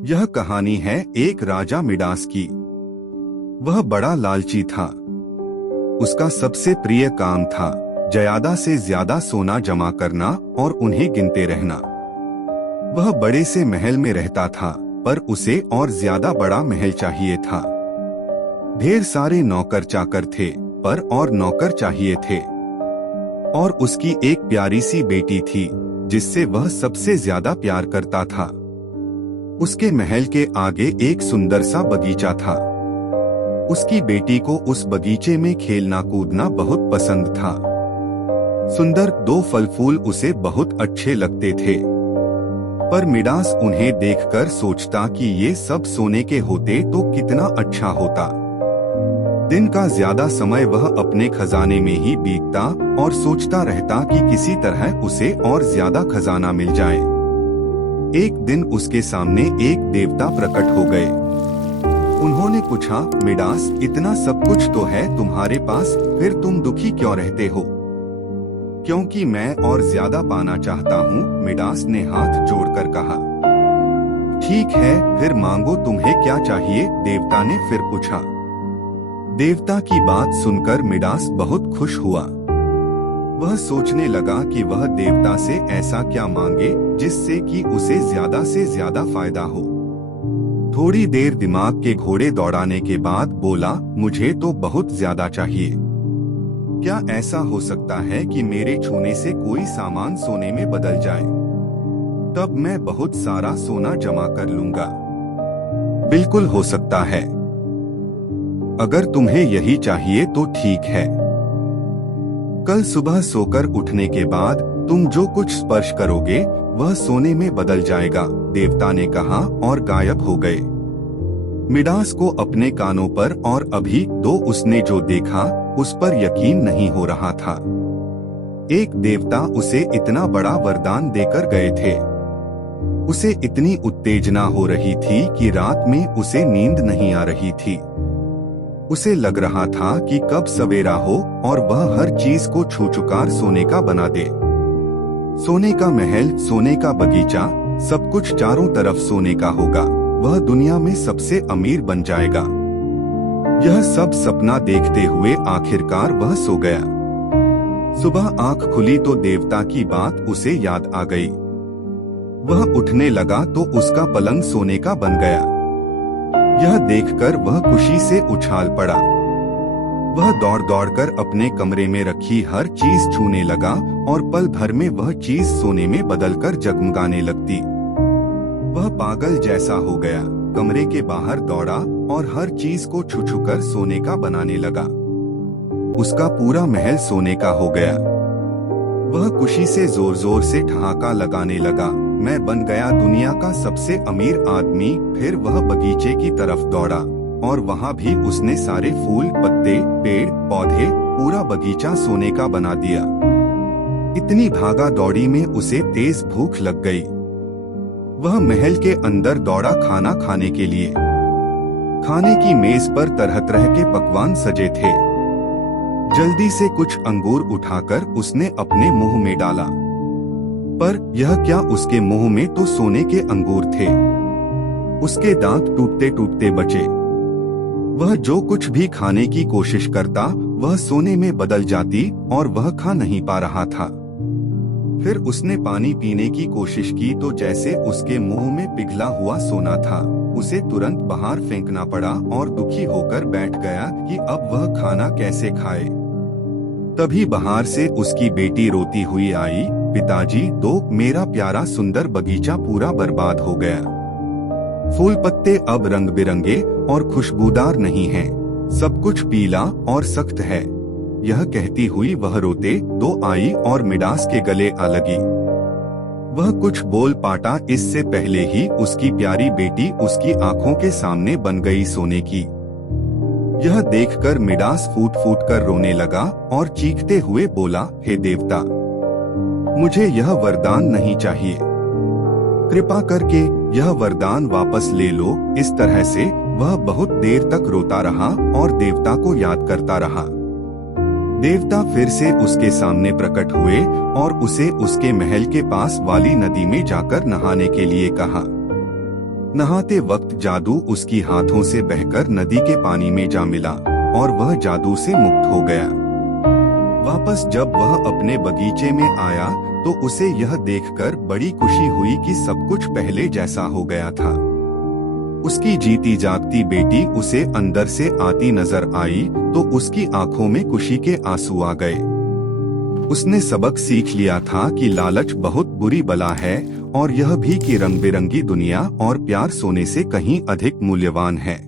यह कहानी है एक राजा मिडास की। वह बड़ा लालची था। उसका सबसे प्रिय काम था ज्यादा से ज्यादा सोना जमा करना और उन्हें गिनते रहना। वह बड़े से महल में रहता था, पर उसे और ज्यादा बड़ा महल चाहिए था। ढेर सारे नौकर चाकर थे, पर और नौकर चाहिए थे। और उसकी एक प्यारी सी बेटी थी, जिससे वह सबसे ज्यादा प्यार करता था। उसके महल के आगे एक सुंदर सा बगीचा था। उसकी बेटी को उस बगीचे में खेलना कूदना बहुत पसंद था। सुंदर दो फल फूल उसे बहुत अच्छे लगते थे, पर मिडास उन्हें देखकर सोचता कि ये सब सोने के होते तो कितना अच्छा होता। दिन का ज्यादा समय वह अपने खजाने में ही बीतता और सोचता रहता कि किसी तरह उसे और ज्यादा खजाना मिल जाए। एक दिन उसके सामने एक देवता प्रकट हो गए। उन्होंने पूछा, मिडास, इतना सब कुछ तो है तुम्हारे पास, फिर तुम दुखी क्यों रहते हो? क्योंकि मैं और ज्यादा पाना चाहता हूँ, मिडास ने हाथ जोड़कर कहा। ठीक है, फिर मांगो, तुम्हें क्या चाहिए? देवता ने फिर पूछा। देवता की बात सुनकर मिडास बहुत खुश हुआ। वह सोचने लगा कि वह देवता से ऐसा क्या मांगे जिससे कि उसे ज्यादा से ज्यादा फायदा हो। थोड़ी देर दिमाग के घोड़े दौड़ाने के बाद बोला, मुझे तो बहुत ज्यादा चाहिए। क्या ऐसा हो सकता है कि मेरे छूने से कोई सामान सोने में बदल जाए? तब मैं बहुत सारा सोना जमा कर लूंगा। बिल्कुल हो सकता है। अगर तुम्हें यही चाहिए तो ठीक है। कल सुबह सोकर उठने के बाद तुम जो कुछ स्पर्श करोगे वह सोने में बदल जाएगा, देवता ने कहा और गायब हो गए। मिडास को अपने कानों पर और अभी तो उसने जो देखा उस पर यकीन नहीं हो रहा था। एक देवता उसे इतना बड़ा वरदान देकर गए थे। उसे इतनी उत्तेजना हो रही थी कि रात में उसे नींद नहीं आ रही थी। उसे लग रहा था कि कब सवेरा हो और वह हर चीज को छू चुकार सोने का बना दे। सोने का महल, सोने का बगीचा, सब कुछ चारों तरफ सोने का होगा। वह दुनिया में सबसे अमीर बन जाएगा। यह सब सपना देखते हुए आखिरकार वह सो गया। सुबह आंख खुली तो देवता की बात उसे याद आ गई। वह उठने लगा तो उसका पलंग सोने का बन गया। यह देखकर वह खुशी से उछाल पड़ा। वह दौड़ दौड़कर अपने कमरे में रखी हर चीज छूने लगा और पल भर में वह चीज सोने में बदलकर जगमगाने लगती। वह पागल जैसा हो गया, कमरे के बाहर दौड़ा और हर चीज को छू छू कर सोने का बनाने लगा। उसका पूरा महल सोने का हो गया। वह खुशी से जोर जोर से ठहाका लगाने लगा, मैं बन गया दुनिया का सबसे अमीर आदमी। फिर वह बगीचे की तरफ दौड़ा और वहाँ भी उसने सारे फूल, पत्ते, पेड़, पौधे, पूरा बगीचा सोने का बना दिया। इतनी भागा दौड़ी में उसे तेज भूख लग गई। वह महल के अंदर दौड़ा खाना खाने के लिए। खाने की मेज पर तरह तरह के पकवान सजे थे। जल्दी से कुछ अंगूर उठाकर उसने अपने मुंह में डाला, पर यह क्या, उसके मुंह में तो सोने के अंगूर थे। उसके दांत टूटते टूटते बचे। वह जो कुछ भी खाने की कोशिश करता वह सोने में बदल जाती और वह खा नहीं पा रहा था। फिर उसने पानी पीने की कोशिश की तो जैसे उसके मुंह में पिघला हुआ सोना था। उसे तुरंत बाहर फेंकना पड़ा और दुखी होकर बैठ गया कि अब वह खाना कैसे खाए। तभी बाहर से उसकी बेटी रोती हुई आई, पिताजी, दो, मेरा प्यारा सुंदर बगीचा पूरा बर्बाद हो गया। फूल पत्ते अब रंग बिरंगे और खुशबूदार नहीं हैं। सब कुछ पीला और सख्त है। यह कहती हुई वह रोते दो आई और मिडास के गले आ लगी। वह कुछ बोल पाटा इससे पहले ही उसकी प्यारी बेटी उसकी आंखों के सामने बन गई सोने की। यह देखकर मिडास फूट फूट कर रोने लगा और चीखते हुए बोला, हे देवता, मुझे यह वरदान नहीं चाहिए। कृपा करके यह वरदान वापस ले लो। इस तरह से वह बहुत देर तक रोता रहा और देवता को याद करता रहा। देवता फिर से उसके सामने प्रकट हुए और उसे उसके महल के पास वाली नदी में जाकर नहाने के लिए कहा। नहाते वक्त जादू उसकी हाथों से बहकर नदी के पानी में जा मिला और वह जादू से मुक्त हो गया। वापस जब वह अपने बगीचे में आया तो उसे यह देखकर बड़ी खुशी हुई कि सब कुछ पहले जैसा हो गया था। उसकी जीती जागती बेटी उसे अंदर से आती नजर आई तो उसकी आंखों में खुशी के आंसू आ गए। उसने सबक सीख लिया था कि लालच बहुत बुरी बला है और यह भी कि रंग बिरंगी दुनिया और प्यार सोने से कहीं अधिक मूल्यवान है।